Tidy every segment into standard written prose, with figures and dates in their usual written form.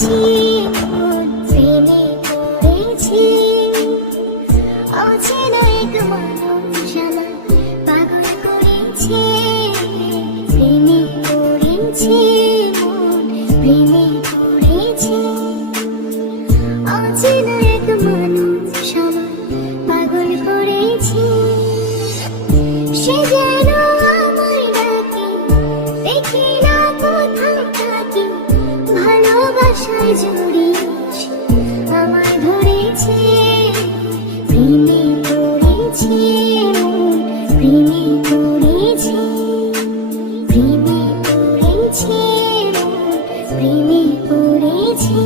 পড়েছি, প্রেমে পড়েছি। অচেনা এক মানুষ আমায় পাগল করেছে, প্রেমে পড়েছি, প্রেমে পড়েছি। অচেনা এক মানুষ আমায় পাগল করেছে, সে যেন আমায় ডাকে, দেখি না কোথাও তাকে। ভালোবাসায় জড়িয়েছে, আমায় ধরেছে, প্রেমে পড়েছি, প্রেমে পড়েছি, প্রেমে পড়েছি, প্রেমে পড়েছি।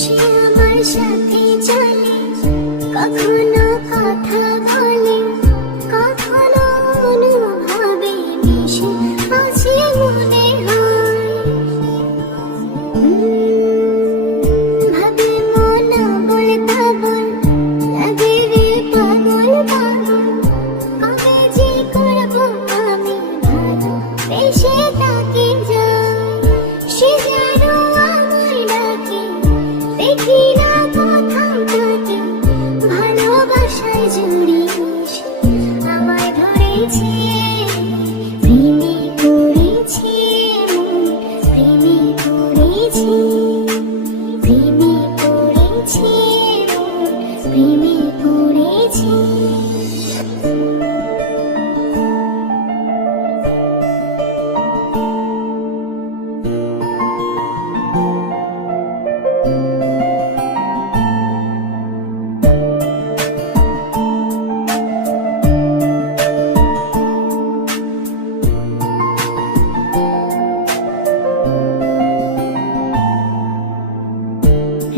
সে আমার সাথে চলে, কখনো কথা বলে, কখনো অনুভবে মিশে আছে মনে হয়। ভাবে মন বলতা বল, লাগে রে পাগল পাগল। কবে যে করবো আমি ভালো, বেশে তাকে যাই। সে যেন আমায় ডাকে, দেখি না কোথাও তাকে। ভালোবাসায় জড়িয়েছে, আমায় ধরেছে, প্রেমে পড়েছি, প্রেমে পড়েছি, প্রেমে পড়েছি, প্রেমে পড়েছি।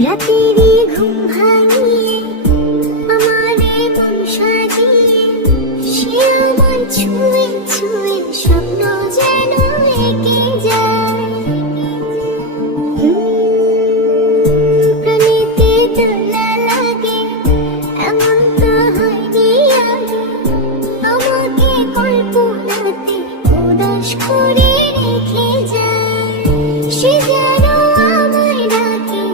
রাতেরই ঘুম ভাঙিয়ে আমারে মন সাজিয়ে, সে আমার ছুঁয়ে ছুঁয়ে স্বপ্ন যেন এঁকে যায়। প্রাণীতে দোলা লাগে, এমন তো হয়নি আগে। আমাকে কল্পনাতে উদাস করে রেখে যায়। সে যেন আমায় ডাকে,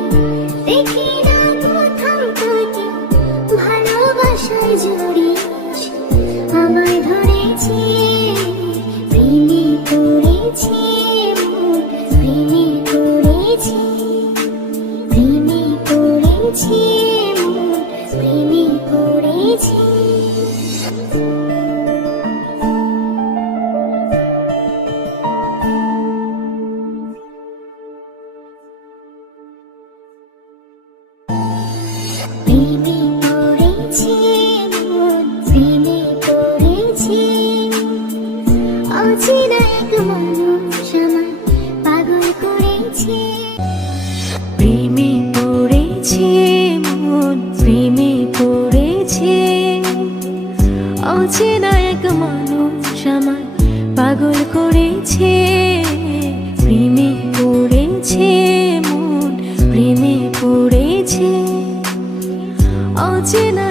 দেখি না কোথাও তাকে। ভালোবাসায় জড়িয়েছে, আমায় ধরেছে, প্রেমে পড়েছি, প্রেমে পড়েছি, প্রেমে পড়েছি, প্রেমে পড়েছি। প্রেমে পড়েছি, প্রেমে পড়েছি। অচেনা এক মানুষ আমায় পাগল করেছে, প্রেমে পড়েছি, প্রেমে পড়েছি। অচেনা এক মানুষ আমায় পাগল করেছে, প্রেমে পড়েছে, প্রেমে পড়েছে। অচেনা